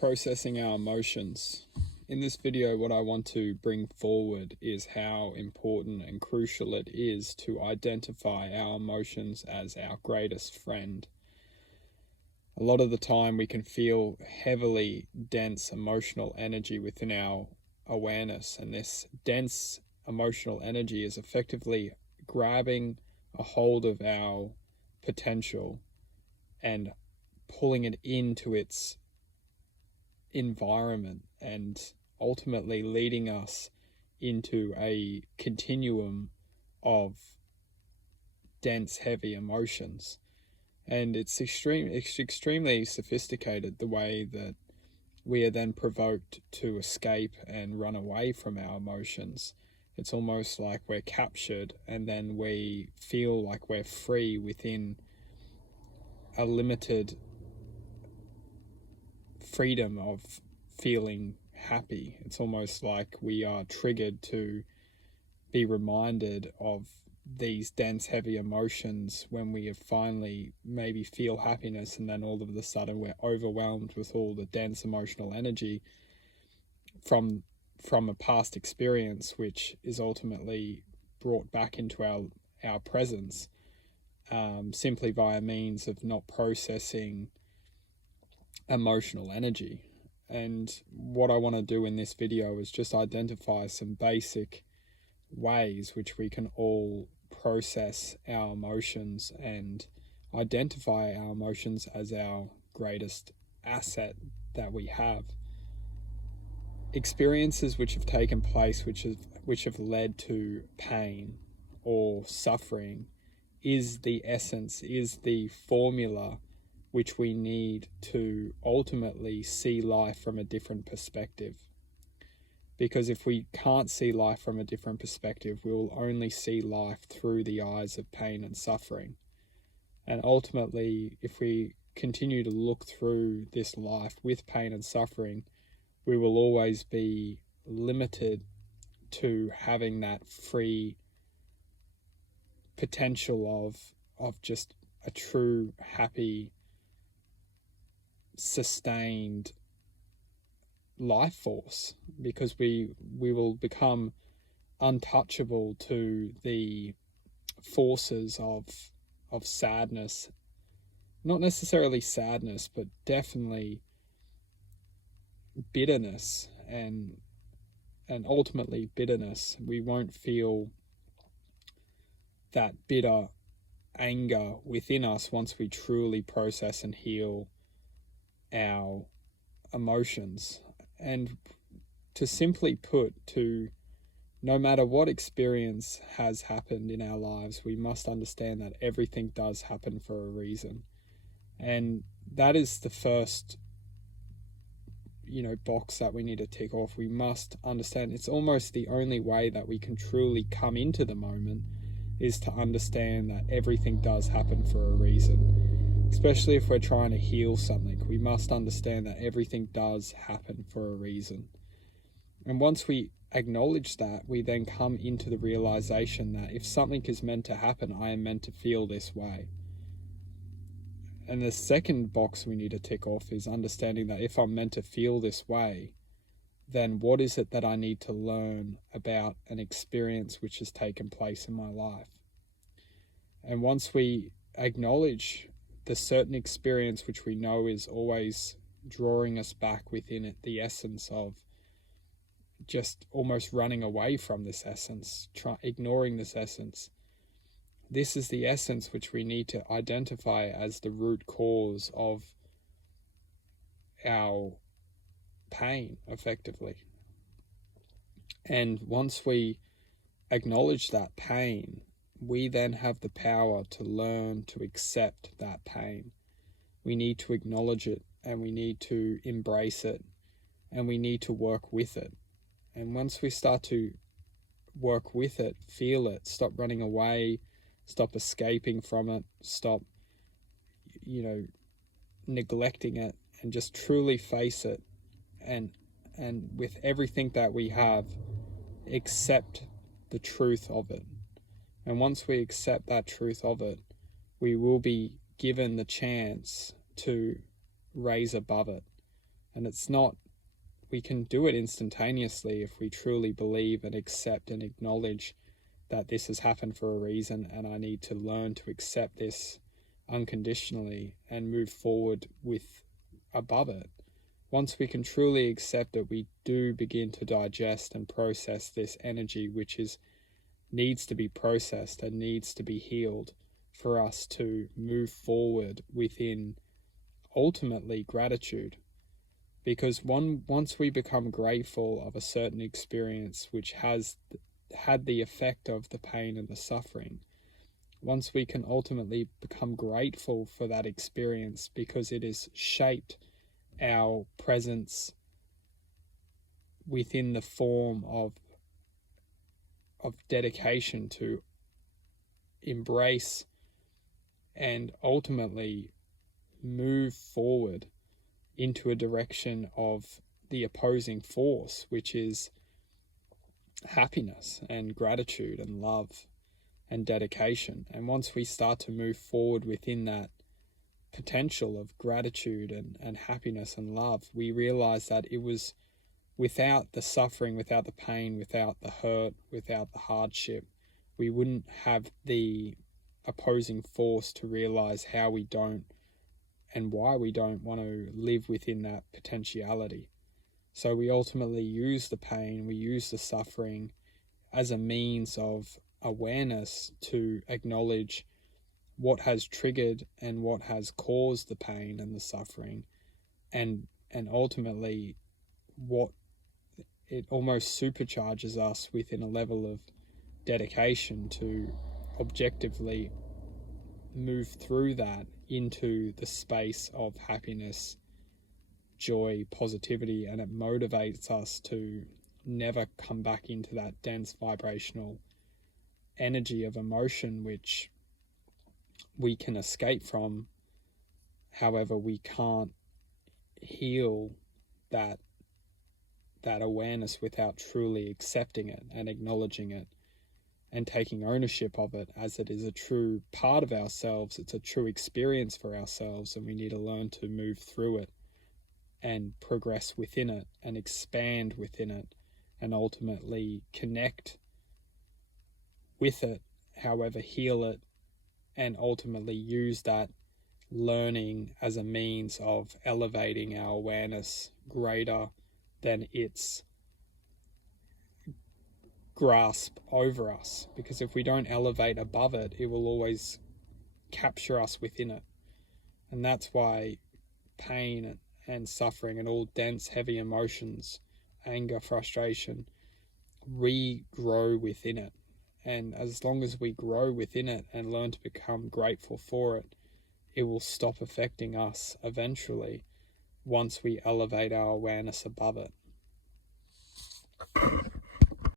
processing our emotions. In this video, what I want to bring forward is how important and crucial it is to identify our emotions as our greatest friend. A lot of the time we can feel heavily dense emotional energy within our awareness, and this dense emotional energy is effectively grabbing a hold of our potential and pulling it into its environment and ultimately leading us into a continuum of dense, heavy emotions. And it's extremely sophisticated, the way that we are then provoked to escape and run away from our emotions. It's almost like we're captured, and then we feel like we're free within a limited freedom of feeling happy. It's almost like we are triggered to be reminded of these dense, heavy emotions when we have finally maybe feel happiness, and then all of a sudden we're overwhelmed with all the dense emotional energy from a past experience, which is ultimately brought back into our presence, simply via means of not processing emotional energy. And what I want to do in this video is just identify some basic ways which we can all process our emotions and identify our emotions as our greatest asset that we have. Experiences which have taken place which have led to pain or suffering is the essence, is the formula which we need to ultimately see life from a different perspective. Because if we can't see life from a different perspective, we will only see life through the eyes of pain and suffering. And ultimately, if we continue to look through this life with pain and suffering, we will always be limited to having that free potential of just a true, happy, sustained life force, because we will become untouchable to the forces of sadness. Not necessarily sadness, but definitely bitterness, and ultimately bitterness. We won't feel that bitter anger within us once we truly process and heal our emotions. And to simply put, no matter what experience has happened in our lives, we must understand that everything does happen for a reason. And that is the first box that we need to tick off. We must understand it's almost the only way that we can truly come into the moment, is to understand that everything does happen for a reason. Especially if we're trying to heal something, we must understand that everything does happen for a reason. And once we acknowledge that, we then come into the realization that if something is meant to happen, I am meant to feel this way. And the second box we need to tick off is understanding that if I'm meant to feel this way, then what is it that I need to learn about an experience which has taken place in my life? And once we acknowledge the certain experience which we know is always drawing us back within it, the essence of just almost running away from this essence, ignoring this essence. This is the essence which we need to identify as the root cause of our pain, effectively. And once we acknowledge that pain, we then have the power to learn to accept that pain. We need to acknowledge it, and we need to embrace it, and we need to work with it. And once we start to work with it, feel it, stop running away, stop escaping from it, stop, neglecting it, and just truly face it, and with everything that we have, accept the truth of it. And once we accept that truth of it, we will be given the chance to raise above it. And we can do it instantaneously if we truly believe and accept and acknowledge that this has happened for a reason, and I need to learn to accept this unconditionally and move forward with above it. Once we can truly accept it, we do begin to digest and process this energy, which needs to be processed and needs to be healed for us to move forward within ultimately gratitude. Because once we become grateful of a certain experience which has had the effect of the pain and the suffering, once we can ultimately become grateful for that experience because it has shaped our presence within the form of dedication to embrace and ultimately move forward into a direction of the opposing force, which is happiness and gratitude and love and dedication. And once we start to move forward within that potential of gratitude and happiness and love, we realize that it was without the suffering, without the pain, without the hurt, without the hardship, we wouldn't have the opposing force to realize how we don't and why we don't want to live within that potentiality. So we ultimately use the pain, we use the suffering as a means of awareness to acknowledge what has triggered and what has caused the pain and the suffering, and ultimately what it almost supercharges us within a level of dedication to objectively move through that into the space of happiness, joy, positivity, and it motivates us to never come back into that dense vibrational energy of emotion which we can escape from. However, we can't heal that awareness without truly accepting it and acknowledging it and taking ownership of it as it is a true part of ourselves. It's a true experience for ourselves, and we need to learn to move through it and progress within it and expand within it and ultimately connect with it, however, heal it, and ultimately use that learning as a means of elevating our awareness greater than its grasp over us. Because if we don't elevate above it, it will always capture us within it. And that's why pain and suffering and all dense, heavy emotions, anger, frustration, regrow within it. And as long as we grow within it and learn to become grateful for it, it will stop affecting us eventually once we elevate our awareness above it.